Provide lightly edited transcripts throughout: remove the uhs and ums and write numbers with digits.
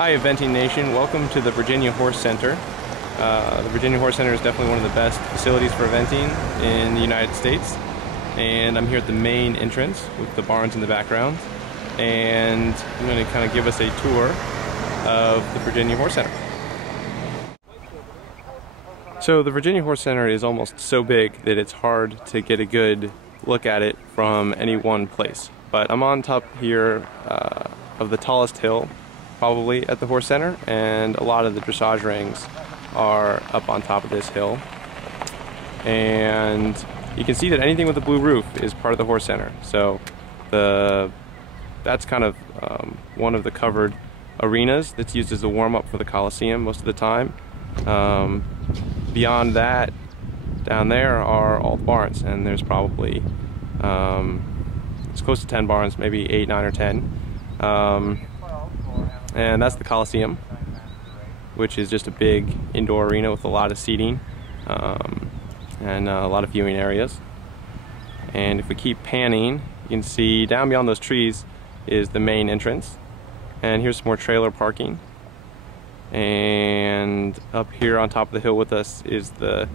Hi, Eventing Nation. Welcome to the Virginia Horse Center. The Virginia Horse Center is definitely one of the best facilities for eventing in the United States. And I'm here at the main entrance with the barns in the background. And I'm going to kind of give us a tour of the Virginia Horse Center. So the Virginia Horse Center is almost so big that it's hard to get a good look at it from any one place. But I'm on top here of the tallest hill probably at the Horse Center, and a lot of the dressage rings are up on top of this hill. And you can see that anything with a blue roof is part of the Horse Center. So that's kind of one of the covered arenas that's used as a warm-up for the Coliseum most of the time. Beyond that, down there are all the barns, and there's probably it's close to 10 barns, maybe 8, 9, or 10. And that's the Coliseum, which is just a big indoor arena with a lot of seating and a lot of viewing areas. And if we keep panning, you can see down beyond those trees is the main entrance. And here's some more trailer parking. And up here on top of the hill with us is the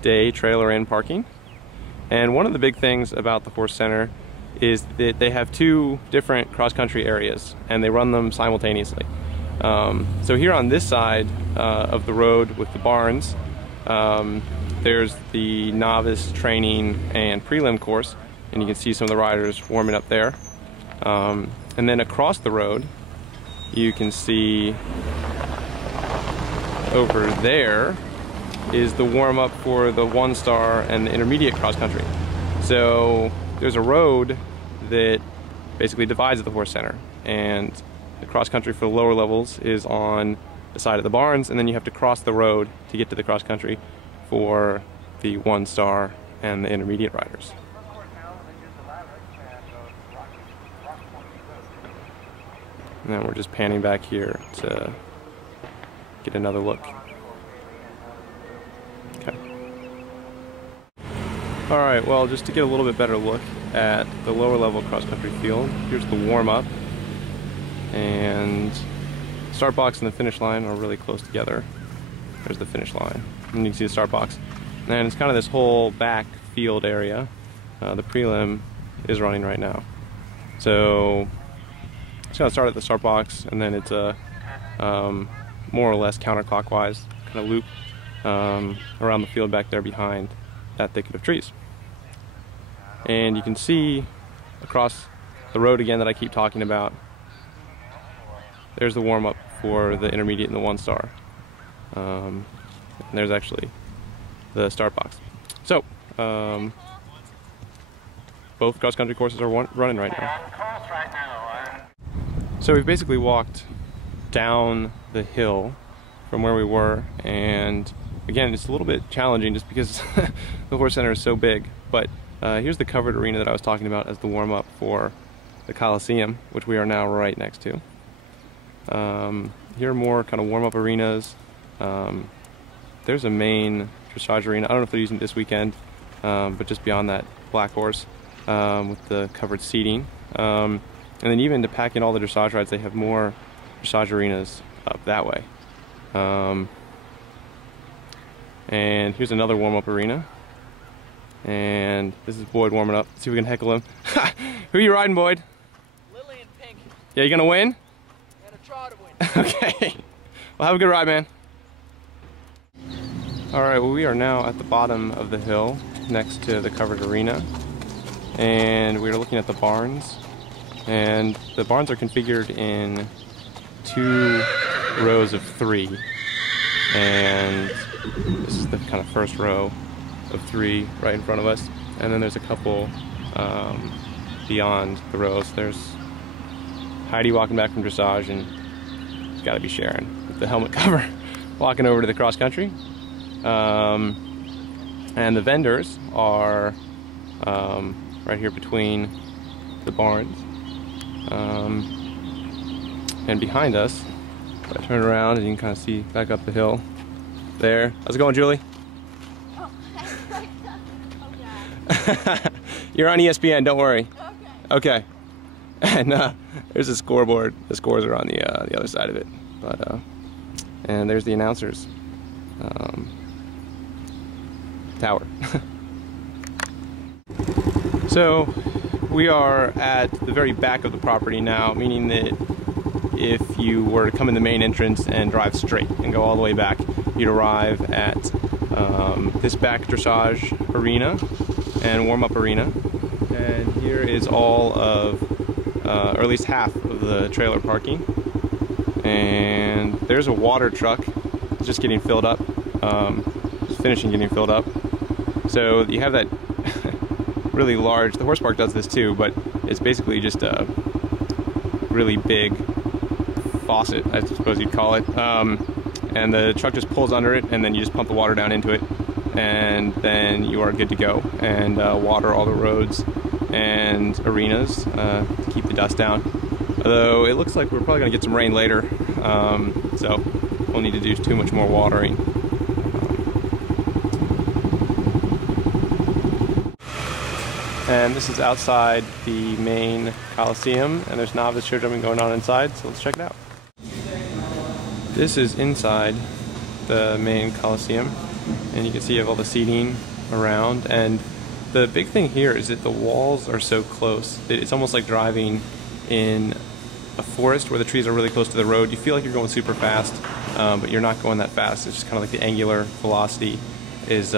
day trailer in parking. And one of the big things about the Horse Center is that they have two different cross-country areas, and they run them simultaneously. So here on this side of the road with the barns, there's the novice training and prelim course, and you can see some of the riders warming up there. And then across the road, you can see over there is the warm-up for the 1-star and the intermediate cross-country. So there's a road that basically divides the Horse Center, and the cross-country for the lower levels is on the side of the barns, and then you have to cross the road to get to the cross-country for the 1-star and the intermediate riders. And then we're just panning back here to get another look. Okay. Alright, well, just to get a little bit better look at the lower level cross-country field, here's the warm-up. And the start box and the finish line are really close together. There's the finish line. And you can see the start box. And it's kind of this whole back field area. The prelim is running right now. So it's going to start at the start box, and then it's a more or less counterclockwise kind of loop around the field back there behind that thicket of trees. And you can see across the road again that I keep talking about, there's the warm-up for the intermediate and the 1-star. And there's actually the start box. So both cross-country courses are running right now. So we've basically walked down the hill from where we were, and again, it's a little bit challenging just because the Horse Center is so big. But here's the covered arena that I was talking about as the warm-up for the Coliseum, which we are now right next to. Here are more kind of warm-up arenas. There's a main dressage arena. I don't know if they're using it this weekend, but just beyond that, black horse with the covered seating. And then even to pack in all the dressage rides, they have more dressage arenas up that way. And here's another warm-up arena. And this is Boyd warming up. Let's see if we can heckle him. Who are you riding, Boyd? Lily and Pink. Yeah, you gonna win? Gonna try to win. Okay. Well, have a good ride, man. Alright, well, we are now at the bottom of the hill next to the covered arena. And we're looking at the barns. And the barns are configured in 2 rows of 3. And this is the kind of first row of 3 right in front of us. And then there's a couple beyond the rows. There's Heidi walking back from dressage, and it's got to be Sharon with the helmet cover walking over to the cross country. And the vendors are right here between the barns. And behind us, if I turn around and you can kind of see back up the hill there. How's it going, Julie? Oh, okay. You're on ESPN, don't worry. Okay. Okay. And there's a scoreboard. The scores are on the other side of it. But and there's the announcers tower. So we are at the very back of the property now, meaning that if you were to come in the main entrance and drive straight and go all the way back, you'd arrive at this back dressage arena and warm-up arena. And here is all of, or at least half of the trailer parking. And there's a water truck. It's just getting filled up, just finishing getting filled up. So you have that really large, the horse park does this too, but it's basically just a really big faucet, I suppose you'd call it. And the truck just pulls under it, and then you just pump the water down into it, and then you are good to go and water all the roads and arenas to keep the dust down. Although it looks like we're probably going to get some rain later, so we'll need to do too much more watering. And this is outside the main Coliseum, and there's novice show jumping going on inside, so let's check it out. This is inside the main Coliseum, and you can see you have all the seating around, and the big thing here is that the walls are so close. It's almost like driving in a forest where the trees are really close to the road. You feel like you're going super fast, but you're not going that fast. It's just kind of like the angular velocity is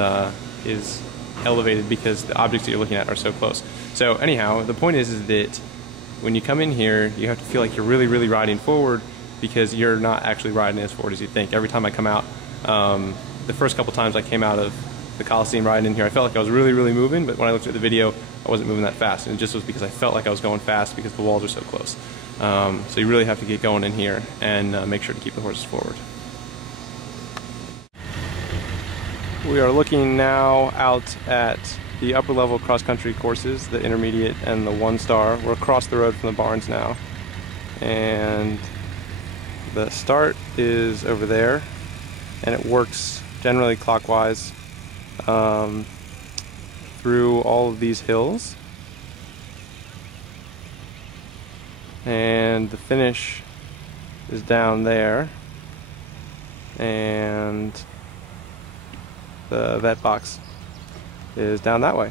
elevated because the objects that you're looking at are so close. So anyhow, the point is that when you come in here, you have to feel like you're really, really riding forward, because you're not actually riding as forward as you think. Every time I come out, the first couple times I came out of the Coliseum riding in here, I felt like I was really, really moving, but when I looked at the video, I wasn't moving that fast, and it just was because I felt like I was going fast because the walls are so close. So you really have to get going in here and make sure to keep the horses forward. We are looking now out at the upper level cross-country courses, the intermediate and the one-star. We're across the road from the barns now, and the start is over there, and it works generally clockwise through all of these hills, and the finish is down there, and the vet box is down that way.